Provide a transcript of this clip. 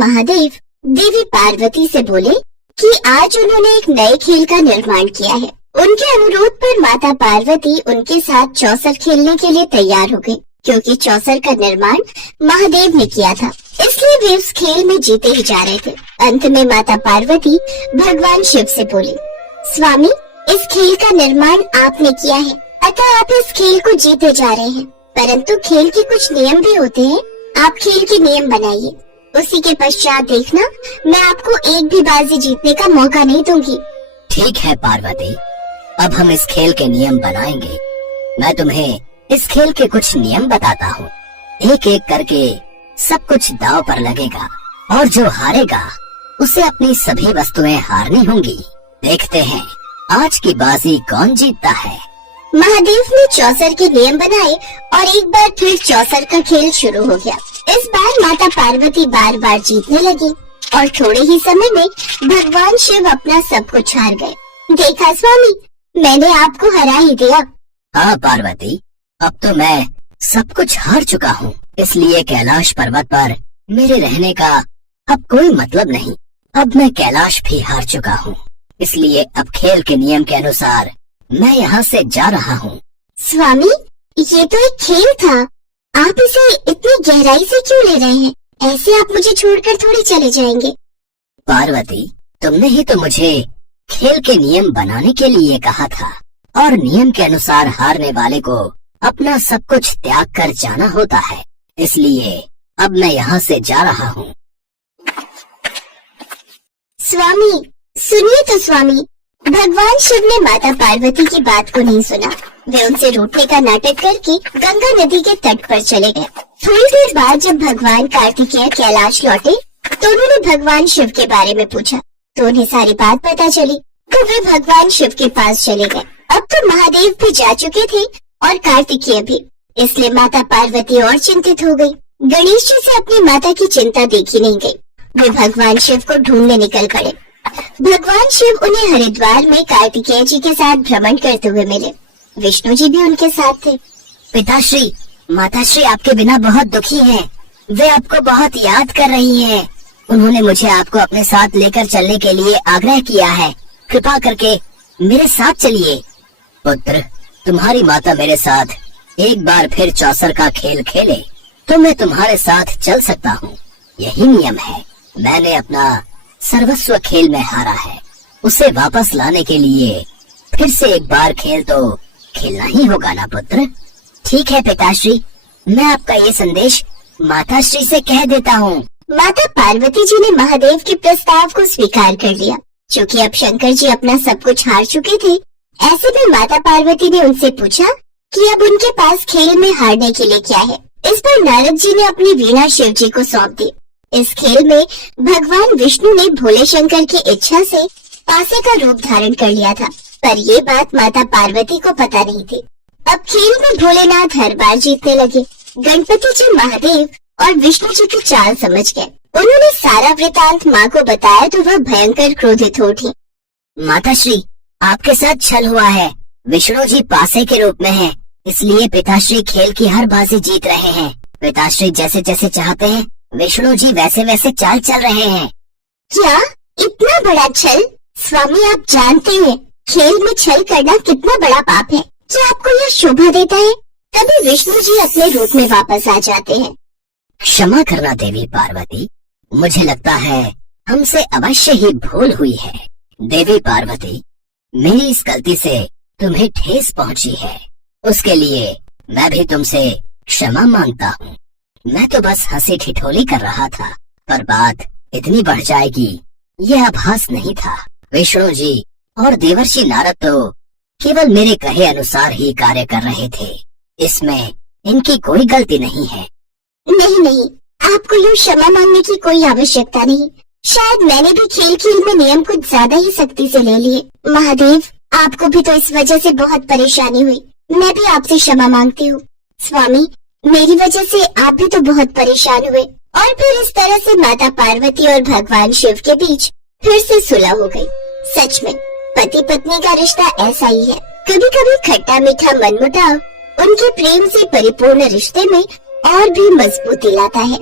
महादेव देवी पार्वती से बोले कि आज उन्होंने एक नए खेल का निर्माण किया है। उनके अनुरोध पर माता पार्वती उनके साथ चौसर खेलने के लिए तैयार हो गई, क्योंकि चौसर का निर्माण महादेव ने किया था, इसलिए वे उस खेल में जीते ही जा रहे थे। अंत में माता पार्वती भगवान शिव से बोली, स्वामी, इस खेल का निर्माण आपने किया है, अतः आप इस खेल को जीते जा रहे हैं, परंतु खेल के कुछ नियम भी होते हैं। आप खेल के नियम बनाइए, उसी के पश्चात देखना मैं आपको एक भी बाजी जीतने का मौका नहीं दूंगी। ठीक है पार्वती, अब हम इस खेल के नियम बनाएंगे। मैं तुम्हें इस खेल के कुछ नियम बताता हूँ। एक एक करके सब कुछ दांव पर लगेगा और जो हारेगा उसे अपनी सभी वस्तुएं हारनी होंगी। देखते हैं आज की बाजी कौन जीतता है। महादेव ने चौसर के नियम बनाए और एक बार फिर चौसर का खेल शुरू हो गया। इस बार माता पार्वती बार बार जीतने लगी और थोड़े ही समय में भगवान शिव अपना सब कुछ हार गए। देखा स्वामी, मैंने आपको हरा ही दिया। हाँ पार्वती, अब तो मैं सब कुछ हार चुका हूँ, इसलिए कैलाश पर्वत पर मेरे रहने का अब कोई मतलब नहीं। अब मैं कैलाश भी हार चुका हूँ, इसलिए अब खेल के नियम के अनुसार मैं यहाँ से जा रहा हूँ। स्वामी, ये तो एक खेल था, आप इसे इतनी गहराई से क्यों ले रहे हैं? ऐसे आप मुझे छोड़कर थोड़ी चले जाएंगे। पार्वती, तुमने ही तो मुझे खेल के नियम बनाने के लिए कहा था, और नियम के अनुसार हारने वाले को अपना सब कुछ त्याग कर जाना होता है, इसलिए अब मैं यहाँ से जा रहा हूँ। स्वामी, सुनिए तो स्वामी, भगवान शिव ने माता पार्वती की बात को नहीं सुना। वे उनसे रूठने का नाटक करके गंगा नदी के तट पर चले गए। थोड़ी देर बाद जब भगवान कार्तिकेय कैलाश लौटे तो उन्होंने भगवान शिव के बारे में पूछा, तो उन्हें सारी बात पता चली, तो वे भगवान शिव के पास चले गए। अब तो महादेव भी जा चुके थे और कार्तिकेय भी, इसलिए माता पार्वती और चिंतित हो गई। गणेश जी से अपनी माता की चिंता देखी नहीं गई। वे भगवान शिव को ढूंढने निकल पड़े। भगवान शिव उन्हें हरिद्वार में कार्तिकेय जी के साथ भ्रमण करते हुए मिले। विष्णु जी भी उनके साथ थे। पिताश्री, माताश्री आपके बिना बहुत दुखी हैं। वे आपको बहुत याद कर रही हैं। उन्होंने मुझे आपको अपने साथ लेकर चलने के लिए आग्रह किया है। कृपा करके मेरे साथ चलिए। पुत्र, तुम्हारी माता मेरे साथ एक बार फिर चौसर का खेल खेले तो मैं तुम्हारे साथ चल सकता हूँ। यही नियम है। मैंने अपना सर्वस्व खेल में हारा है, उसे वापस लाने के लिए फिर से एक बार खेल तो खेलना ही होगा ना पुत्र। ठीक है पिताश्री, मैं आपका ये संदेश माताश्री से कह देता हूँ। माता पार्वती जी ने महादेव के प्रस्ताव को स्वीकार कर लिया। चूँकि अब शंकर जी अपना सब कुछ हार चुके थे, ऐसे में माता पार्वती ने उनसे पूछा कि अब उनके पास खेल में हारने के लिए क्या है। इस पर नारद जी ने अपनी वीणा शिव जी को सौंप दी। इस खेल में भगवान विष्णु ने भोले शंकर की इच्छा से पासे का रूप धारण कर लिया था, पर ये बात माता पार्वती को पता नहीं थी। अब खेल में भोलेनाथ हर बार जीतने लगे। गणपति जी महादेव और विष्णु जी की चाल समझ गए। उन्होंने सारा वृतांत माँ को बताया तो वह भयंकर क्रोधित हो उठी। माताश्री, आपके साथ छल हुआ है। विष्णु जी पासे के रूप में हैं, इसलिए पिताश्री खेल की हर बाजी जीत रहे हैं। पिताश्री जैसे जैसे चाहते हैं विष्णु जी वैसे वैसे चाल चल रहे हैं। क्या इतना बड़ा छल? स्वामी, आप जानते हैं खेल में छल करना कितना बड़ा पाप है। क्या आपको यह शोभा देता है? तभी विष्णु जी अपने रूप में वापस आ जाते हैं। क्षमा करना देवी पार्वती, मुझे लगता है हमसे अवश्य ही भूल हुई है। देवी पार्वती, मेरी इस गलती से तुम्हें ठेस पहुंची है, उसके लिए मैं भी तुमसे क्षमा मांगता हूँ। मैं तो बस हंसी ठिठोली कर रहा था, पर बात इतनी बढ़ जाएगी ये आभास नहीं था। विष्णु जी और देवर्षि नारद तो केवल मेरे कहे अनुसार ही कार्य कर रहे थे, इसमें इनकी कोई गलती नहीं है। नहीं, आपको यूँ क्षमा मांगने की कोई आवश्यकता नहीं। शायद मैंने भी खेल में नियम कुछ ज्यादा ही सख्ती से ले लिए। महादेव, आपको भी तो इस वजह से बहुत परेशानी हुई। मैं भी आपसे क्षमा मांगती हूँ। स्वामी, मेरी वजह से आप भी तो बहुत परेशान हुए। और फिर इस तरह से माता पार्वती और भगवान शिव के बीच फिर से सुलह हो गई। सच में पति पत्नी का रिश्ता ऐसा ही है। कभी कभी खट्टा मीठा मनमुटाव उनके प्रेम से परिपूर्ण रिश्ते में और भी मजबूती लाता है।